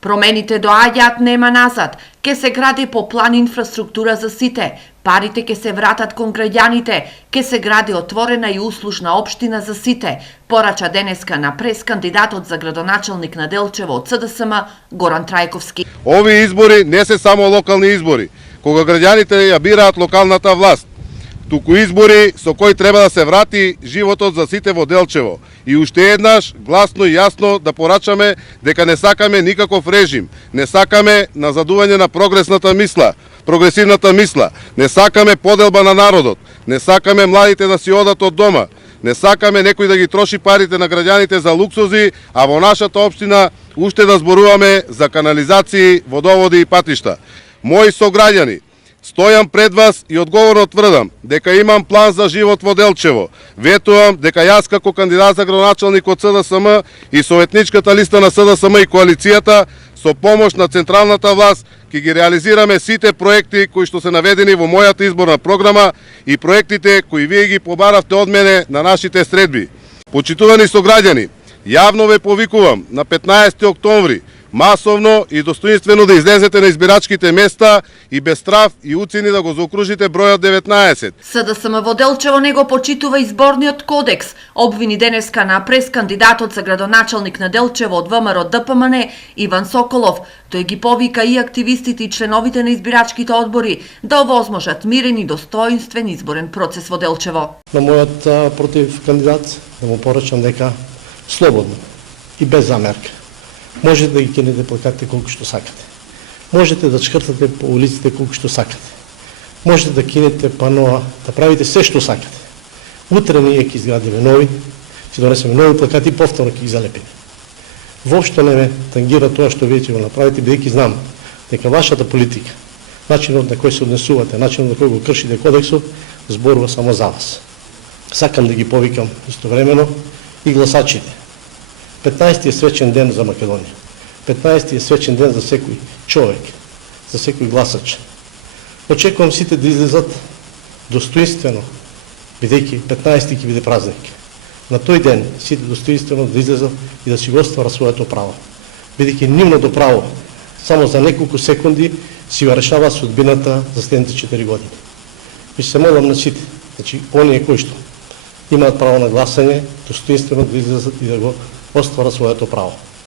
Промените доаѓаат, нема назад. Ке се гради по план инфраструктура за сите. Парите ке се вратат кон граѓаните. Ке се гради отворена и услужна општина за сите. Порача денеска на прес кандидатот за градоначалник на Делчево од СДСМ Горан Трајковски. Овие избори не се само локални избори, кога граѓаните ја бираат локалната власт, туку избори со кои треба да се врати животот за сите во Делчево. И уште еднаш, гласно и јасно да порачаме дека не сакаме никаков режим, не сакаме назадување на прогресивната мисла, не сакаме поделба на народот, не сакаме младите да си одат од дома, не сакаме некој да ги троши парите на граѓаните за луксузи, а во нашата општина уште да зборуваме за канализации, водоводи и патишта. Мои сограѓани, стојам пред вас и одговорно тврдам дека имам план за живот во Делчево. Ветувам дека јас како кандидат за градоначалник од СДСМ и советничката листа на СДСМ и коалицијата со помош на централната власт ќе ги реализираме сите проекти кои што се наведени во мојата изборна програма и проектите кои вие ги побаравте од мене на нашите средби. Почитувани сограѓани, јавно ве повикувам на 15 октомври масовно и достоинствено да излезете на избирачките места и без страв и уцени да го заокружите бројот 19. СДСМ во Делчево не го почитува изборниот кодекс. Обвини денеска на прес кандидатот за градоначалник на Делчево од ВМРО ДПМН Иван Соколов. Тој ги повика и активистите и членовите на избирачките одбори да овозможат мирен и достоинствен изборен процес во Делчево. На мојот против кандидат да му порачам дека слободно и без замерка можете да ги кинете плакатите колку што сакате. Можете да чкртате по улиците колку што сакате. Можете да кинете паноа, да правите се што сакате. Утре ние ќе изградиме нови, ќе донесеме нови плакати и повторно ќе ги залепиме. Воопшто не ме тангира тоа што вие ќе го направите, бидејќи знам дека вашата политика, начинот на кој се однесувате, начинот на кој го кршите кодексот, зборува само за вас. Сакам да ги повикам истовремено и гласачите. 15 е свечен ден за Македонија. 15 е свечен ден за секој човек, за секој гласач. Очекувам сите да излезат достоинствено, бидејќи 15 ќе биде празник. На тој ден сите достоинствено да излезат и да си го остварат своето право. Бидејќи нивното право само за неколку секунди си го решава судбината за следните 4 години. И се молам на сите, значи оние кои што имаат право на гласање, достоинствено да излезат и да го оствара своето право.